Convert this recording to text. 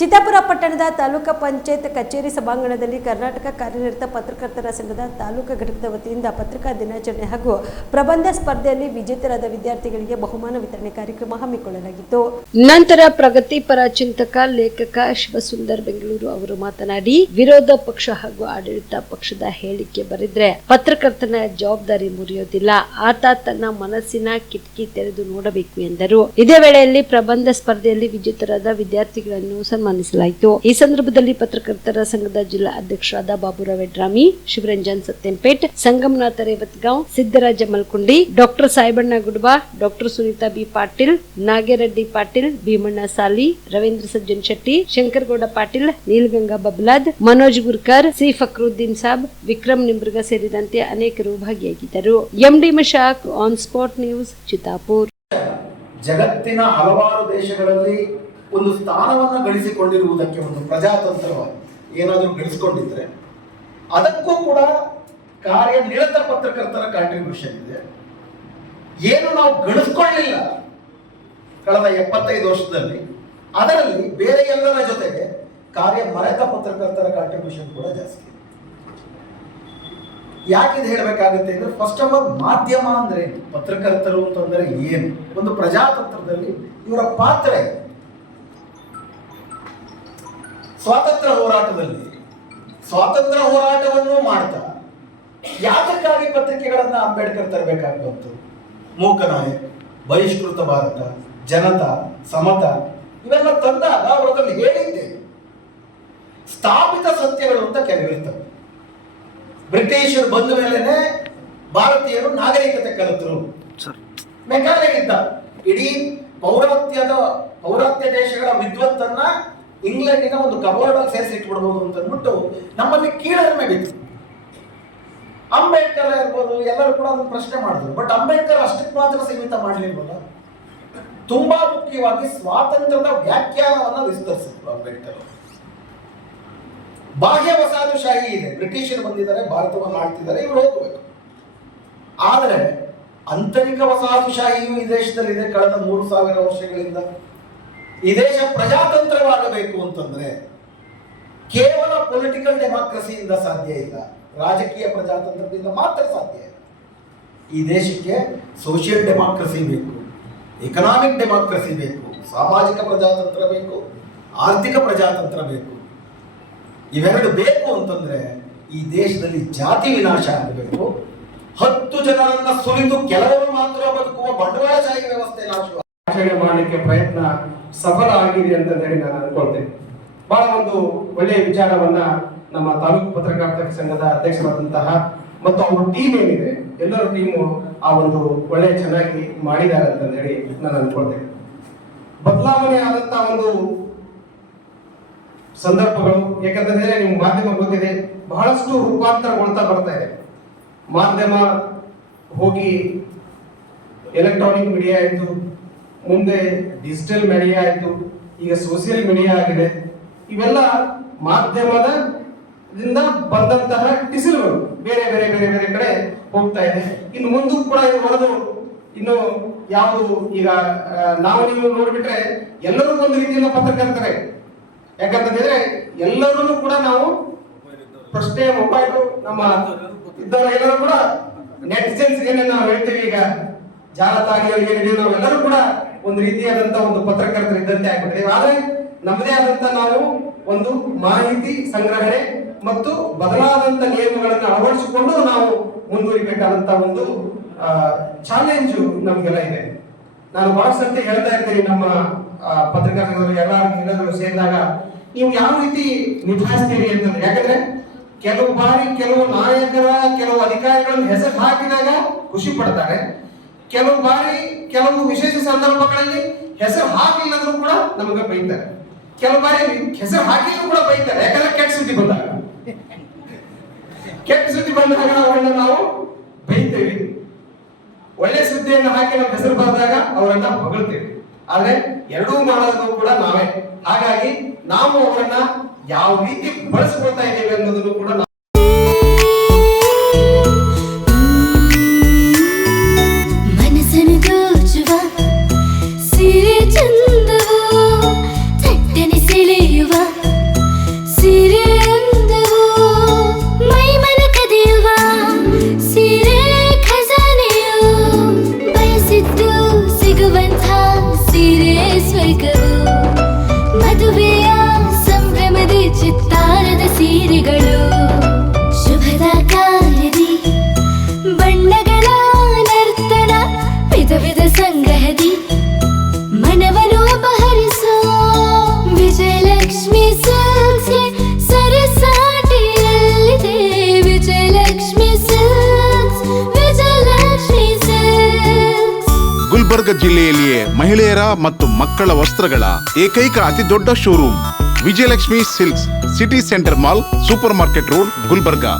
ಚಿತ್ತಾಪುರ ಪಟ್ಟಣದ ತಾಲೂಕು ಪಂಚಾಯತ್ ಕಚೇರಿ ಸಭಾಂಗಣದಲ್ಲಿ ಕರ್ನಾಟಕ ಕಾರ್ಯನಿರತ ಪತ್ರಕರ್ತರ ಸಂಘದ ತಾಲೂಕು ಘಟಕದ ವತಿಯಿಂದ ಪತ್ರಿಕಾ ದಿನಾಚರಣೆ ಹಾಗೂ ಪ್ರಬಂಧ ಸ್ಪರ್ಧೆಯಲ್ಲಿ ವಿಜೇತರಾದ ವಿದ್ಯಾರ್ಥಿಗಳಿಗೆ ಬಹುಮಾನ ವಿತರಣೆ ಕಾರ್ಯಕ್ರಮ ಹಮ್ಮಿಕೊಳ್ಳಲಾಗಿತ್ತು. ನಂತರ ಪ್ರಗತಿಪರ ಚಿಂತಕ ಲೇಖಕ ಶಿವಸುಂದರ್ ಬೆಂಗಳೂರು ಅವರು ಮಾತನಾಡಿ, ವಿರೋಧ ಪಕ್ಷ ಹಾಗೂ ಆಡಳಿತ ಪಕ್ಷದ ಹೇಳಿಕೆ ಬರೆದ್ರೆ ಪತ್ರಕರ್ತನ ಜವಾಬ್ದಾರಿ ಮುರಿಯೋದಿಲ್ಲ, ಆತ ತನ್ನ ಮನಸ್ಸಿನ ಕಿಟಕಿ ತೆರೆದು ನೋಡಬೇಕು ಎಂದರು. ಇದೇ ವೇಳೆಯಲ್ಲಿ ಪ್ರಬಂಧ ಸ್ಪರ್ಧೆಯಲ್ಲಿ ವಿಜೇತರಾದ ವಿದ್ಯಾರ್ಥಿಗಳನ್ನು ಸನ್ಮಾನಿಸಲಾಯಿತು. ಈ ಸಂದರ್ಭದಲ್ಲಿ ಪತ್ರಕರ್ತರ ಸಂಘದ ಜಿಲ್ಲಾ ಅಧ್ಯಕ್ಷರಾದ Baburao Vedrami, Shivaranjan Satyampet, Sangamanatha Revatgaon, Siddaraja Malkundi, doctor Saibanna Gudba, doctor Sunita B Patil, Nagareddy Patil, Bheemanna Sali, Ravindra Sajjan Shetty, Shankargouda Patil, Neelaganga Bablad, Manoj Gurkar, C Fakruddin Sab, Vikram Nimbarga ಸೇರಿದಂತೆ ಅನೇಕರು ಭಾಗಿಯಾಗಿದ್ದರು. MD Mashak, on spot news, Chittapur. ಜಗತ್ತಿನ ಹಲವಾರು ದೇಶಗಳಲ್ಲಿ ಒಂದು ಸ್ಥಾನವನ್ನು ಗಳಿಸಿಕೊಂಡಿರುವುದಕ್ಕೆ ಒಂದು ಪ್ರಜಾತಂತ್ರವಾಗಿ ಏನಾದರೂ ಗಳಿಸಿಕೊಂಡಿದ್ರೆ ಅದಕ್ಕೂ ಕೂಡ ಕಾರ್ಯನಿರತ ಪತ್ರಕರ್ತರ ಕಾಂಟ್ರಿಬ್ಯೂಷನ್ ಇದೆ. ಏನು ನಾವು ಗಳಿಸ್ಕೊಳ್ಳಿಲ್ಲ ಕಳೆದ 75 ವರ್ಷದಲ್ಲಿ, ಅದರಲ್ಲಿ ಬೇರೆ ಎಲ್ಲರ ಜೊತೆಗೆ ಕಾರ್ಯ ಮರೆತ ಪತ್ರಕರ್ತರ ಕಾಂಟ್ರಿಬ್ಯೂಷನ್ ಕೂಡ ಜಾಸ್ತಿ. ಯಾಕಿದು ಹೇಳಬೇಕಾಗುತ್ತೆ ಅಂದ್ರೆ, ಫಸ್ಟ್ ಆಫ್ ಆಲ್ ಮಾಧ್ಯಮ ಅಂದ್ರೆ ಪತ್ರಕರ್ತರು ಅಂತಂದ್ರೆ ಏನು, ಒಂದು ಪ್ರಜಾತಂತ್ರದಲ್ಲಿ ಇವರ ಪಾತ್ರ ಇದೆ. ಸ್ವಾತಂತ್ರ್ಯ ಹೋರಾಟವನ್ನು ಮಾಡ್ತಾ ಯಾತಕ್ಕಾಗಿ ಪತ್ರಿಕೆಗಳನ್ನ ಅಂಬೇಡ್ಕರ್ ತರಬೇಕಾಗ್ಬಂತು? ಮೂಕನಾಯಕ್, ಬಹಿಷ್ಕೃತ ಭಾರತ, ಜನತಾ, ಸಮತ ಇವೆಲ್ಲ ತಂದಾಗ ಅವರದಲ್ಲಿ ಹೇಳಿದ್ದೆ ಸ್ಥಾಪಿತ ಸತ್ಯಗಳು ಅಂತ ಕೆಲವಿರ್ತವೆ. ಬ್ರಿಟಿಷರು ಬಂದ ಮೇಲೆನೆ ಭಾರತೀಯರು ನಾಗರಿಕತೆ ಕಲಿತರು. ಮೆಕಾಲೆಗಿದ್ದ ಇಡೀ ಪೌರಾತ್ಯ ದೇಶಗಳ ವಿದ್ವತ್ತನ್ನ ಇಂಗ್ಲೆಂಡಿನ ಒಂದು ಕಬೋರ್ಡ್ ಅಲ್ಲಿ ಸೇರಿಸಿ ಇಟ್ಬಿಡ್ಬೋದು ಅಂತ ಅಂದ್ಬಿಟ್ಟು ನಮ್ಮಲ್ಲಿ ಕೀಳರಿಮೆ ಬಿತ್ತು. ಅಂಬೇಡ್ಕರ್ ಇರ್ಬೋದು, ಎಲ್ಲರೂ ಕೂಡ ಅದನ್ನು ಪ್ರಶ್ನೆ ಮಾಡಿದ್ರು. ಬಟ್ ಅಂಬೇಡ್ಕರ್ ಅಷ್ಟಕ್ಕೆ ಮಾತ್ರ ಸೀಮಿತ ಮಾಡಲಿಲ್ವಲ್ಲ, ತುಂಬಾ ಮುಖ್ಯವಾಗಿ ಸ್ವಾತಂತ್ರ್ಯದ ವ್ಯಾಖ್ಯಾನವನ್ನ ವಿಸ್ತರಿಸಿದ್ರು ಅಂಬೇಡ್ಕರ್. ಬಾಹ್ಯ ವಸಾಹತುಶಾಹಿ ಇದೆ, ಬ್ರಿಟಿಷರು ಬಂದಿದ್ದಾರೆ, ಭಾರತವನ್ನು ಆಳ್ತಿದ್ದಾರೆ, ಇವರು ಹೋಗ್ಬೇಕು. ಆದರೆ ಆಂತರಿಕ ವಸಾಹತುಶಾಹಿಯು ಈ ದೇಶದಲ್ಲಿದೆ. ಕಳೆದ 3000 ವರ್ಷಗಳಿಂದ ಈ ದೇಶ ಪ್ರಜಾತಂತ್ರವಾಗಬೇಕು ಅಂತಂದ್ರೆ ಕೇವಲ ಪೊಲಿಟಿಕಲ್ ಡೆಮಾಕ್ರಸಿಯಿಂದ ಸಾಧ್ಯ ಇಲ್ಲ, ರಾಜಕೀಯ ಪ್ರಜಾತಂತ್ರದಿಂದ ಮಾತ್ರ ಸಾಧ್ಯ ಇಲ್ಲ. ಈ ದೇಶಕ್ಕೆ ಸೋಷಿಯಲ್ ಡೆಮಾಕ್ರಸಿ ಬೇಕು, ಎಕನಾಮಿಕ್ ಡೆಮಾಕ್ರಸಿ ಬೇಕು, ಸಾಮಾಜಿಕ ಪ್ರಜಾತಂತ್ರ ಬೇಕು, ಆರ್ಥಿಕ ಪ್ರಜಾತಂತ್ರ ಬೇಕು. ಇವೆರಡು ಬೇಕು ಅಂತಂದ್ರೆ ಈ ದೇಶದಲ್ಲಿ ಜಾತಿ ವಿನಾಶ ಆಗಬೇಕು. 10 ಜನರನ್ನ ಸುರಿದು ಕೆಲವರು ಮಾತ್ರ ಬದುಕುವ ಬಂಡವಾಳಶಾಹಿ ವ್ಯವಸ್ಥೆ ಆಚರಣೆ ಮಾಡಲಿಕ್ಕೆ ಪ್ರಯತ್ನ ಸಫಲ ಆಗಿದೆ ಅಂತ ಹೇಳಿ ನಾನು ಅನ್ಕೊಳ್ತೇನೆ. ಬಹಳ ಒಂದು ಒಳ್ಳೆಯ ವಿಚಾರವನ್ನ ನಮ್ಮ ತಾಲೂಕು ಪತ್ರಕರ್ತರ ಸಂಘದ ಅಧ್ಯಕ್ಷರಾದಂತಹ ಮತ್ತು ಅವರ ಟೀಮ್ ಏನಿದೆ, ಎಲ್ಲರ ಟೀಮು ಆ ಒಂದು ಒಳ್ಳೆ ಚೆನ್ನಾಗಿ ಮಾಡಿದ್ದಾರೆ ಅಂತ ಹೇಳಿ ನಾನು ಅನ್ಕೊಳ್ತೇನೆ. ಬದಲಾವಣೆ ಆದಂತಹ ಒಂದು ಸಂದರ್ಭಗಳು, ಯಾಕಂತಂದ್ರೆ ನಿಮ್ಗೆ ಮಾಧ್ಯಮ ಗೊತ್ತಿದೆ, ಬಹಳಷ್ಟು ರೂಪಾಂತರಗೊಳ್ತಾ ಬರ್ತಾ ಇದೆ. ಮಾಧ್ಯಮ ಹೋಗಿ ಎಲೆಕ್ಟ್ರಾನಿಕ್ ಮೀಡಿಯಾ ಆಯಿತು, ಮುಂದೆ ಡಿಜಿಟಲ್ ಮೀಡಿಯಾ ಆಯಿತು, ಈಗ ಸೋಷಿಯಲ್ ಮೀಡಿಯಾ ಆಗಿದೆ. ಇವೆಲ್ಲ ಮಾಧ್ಯಮದಿಂದ ಬಂದಂತಹ ಟಿಸಿಲ್ಗಳು ಬೇರೆ ಬೇರೆ ಬೇರೆ ಬೇರೆ ಕಡೆ ಹೋಗ್ತಾ ಇದೆ. ಇನ್ನು ಮುಂದೂ ಕೂಡ ಇದು ಹೊರದು ಇನ್ನು ಯಾವುದು ಈಗ ನಾವು ನೀವು ನೋಡ್ಬಿಟ್ರೆ ಎಲ್ಲರೂ ಒಂದು ರೀತಿಯಿಂದ ಪತ್ರಕರ್ತರೆ. ಯಾಕಂತಂದ್ರೆ ಎಲ್ಲರೂ ಕೂಡ ನಾವು ಪ್ರಶ್ನೆ ಮೊಬೈಲ್ ನಮ್ಮ ಇದ್ದವರೆಲ್ಲರೂ ಕೂಡ ನೆಟಿಸನ್ಸ್ ಏನೇ ನಾವು ಹೇಳ್ತೀವಿ, ಈಗ ಜಾಲತಾಣಿಗಳಿಗೆ ನಾವೆಲ್ಲರೂ ಕೂಡ ಒಂದು ರೀತಿಯಾದಂತಹ ಒಂದು ಪತ್ರಕರ್ತರು ಇದ್ದಂತೆ ಆಗ್ಬಿಟ್ಟಿದೆ. ಆದ್ರೆ ನಮ್ಮದೇ ಆದಂತ ನಾವು ಒಂದು ಮಾಹಿತಿ ಸಂಗ್ರಹಣೆ ಮತ್ತು ಬದಲಾದಂತ ನಿಯಮಗಳನ್ನು ಅಳವಡಿಸಿಕೊಂಡು ನಾವು ಮುಂದುವರಿಬೇಕಾದಂತ ಒಂದು ಚಾಲೆಂಜು ನಮ್ಗೆಲ್ಲ ಇದೆ. ನಾನು ಬಹಳ ಸರ್ತಿ ಹೇಳ್ತಾ ಇರ್ತೀನಿ, ನಮ್ಮ ಪತ್ರಕರ್ತರು ಎಲ್ಲರೂ ಸೇರಿದಾಗ ನೀವು ಯಾವ ರೀತಿ ನಿಭಾಯಿಸ್ತೀರಿ ಅಂತಂದ್ರೆ, ಯಾಕಂದ್ರೆ ಕೆಲವು ಬಾರಿ ಕೆಲವು ನಾಯಕರ ಕೆಲವು ಅಧಿಕಾರಿಗಳನ್ನು ಹೆಸರು ಹಾಕಿದಾಗ ಖುಷಿ ಪಡ್ತಾರೆ, ಕೆಲವು ಬಾರಿ ಕೆಲವು ವಿಶೇಷ ಸಂದರ್ಭಗಳಲ್ಲಿ ಹೆಸರು ಹಾಕಿಲ್ಲದ್ರೂ ಕೂಡ ನಮಗೆ ಬೈತಾರೆ, ಕೆಲವು ಬಾರಿ ಹೆಸರು ಹಾಕಿದ್ರು ಕೂಡ ಬೈತಾರೆ. ಯಾಕಂದ್ರೆ ಕೆಟ್ಟ ಸುದ್ದಿ ಬಂದಾಗ ಅವರನ್ನ ನಾವು ಬೈತೇವೆ, ಒಳ್ಳೆ ಸುದ್ದಿಯನ್ನು ಹಾಕಿ ನಮ್ಮ ಹೆಸರು ಬಂದಾಗ ಅವರನ್ನ ಹೊಗಳ್ತೇವೆ. ಆದ್ರೆ ಎರಡೂ ಮಾಡೋದು ಕೂಡ ನಾವೇ. ಹಾಗಾಗಿ ನಾವು ಅವರನ್ನ ಯಾವ ರೀತಿ ಬಳಸ್ಕೊಳ್ತಾ ಇದ್ದೇವೆ ಅನ್ನೋದನ್ನು ಕೂಡ ಮನಸ್ಸನ್ನು ದೋಚುವ ಸಿರೆ ಚಂದವೋ, ಚಟ್ಟನೆ ಸೆಳೆಯುವ ಮೆರೆಯುವ ಸೀರೆ ಅಂದವು ಮೈಮನ ಕದಿಯುವ ಸೀರೆ ಖಜಾನೆಯು ಬಯಸಿದ್ದು ಸಿಗುವಂಥ ಸೀರೆ ಸ್ವರ್ಗವು ಮದುವೆಯ ಸಂಭ್ರಮದ ಚಿತ್ತಾರದ ಸೀರೆಗಳು ಶುಭದ ಕಾರ್ಯದಿ ಬಣ್ಣಗಳ ನರ್ತನ ವಿಧ ವಿಧ ಸಂಗ್ರಹದಿ ಮನವನ್ನು ಅಪಹರಿಸೋ ವಿಜಯಲಕ್ಷ್ಮಿ ಸಿಲ್ಕ್ಸ್ಗೆ ಸರಿಸಾಟಿಯಲ್ಲಿದೆ ವಿಜಯಲಕ್ಷ್ಮಿ ಸಿಲ್ಕ್ಸ್ ವಿಜಯಲಕ್ಷ್ಮಿ ಸಿಲ್ಕ್ಸ್. ಗುಲ್ಬರ್ಗ ಜಿಲ್ಲೆಯಲ್ಲಿಯೇ ಮಹಿಳೆಯರ ಮತ್ತು ಮಕ್ಕಳ ವಸ್ತ್ರಗಳ ಏಕೈಕ ಅತಿ ದೊಡ್ಡ showroom Vijayalakshmi silks, city centre mall, super market road, Gulbarga.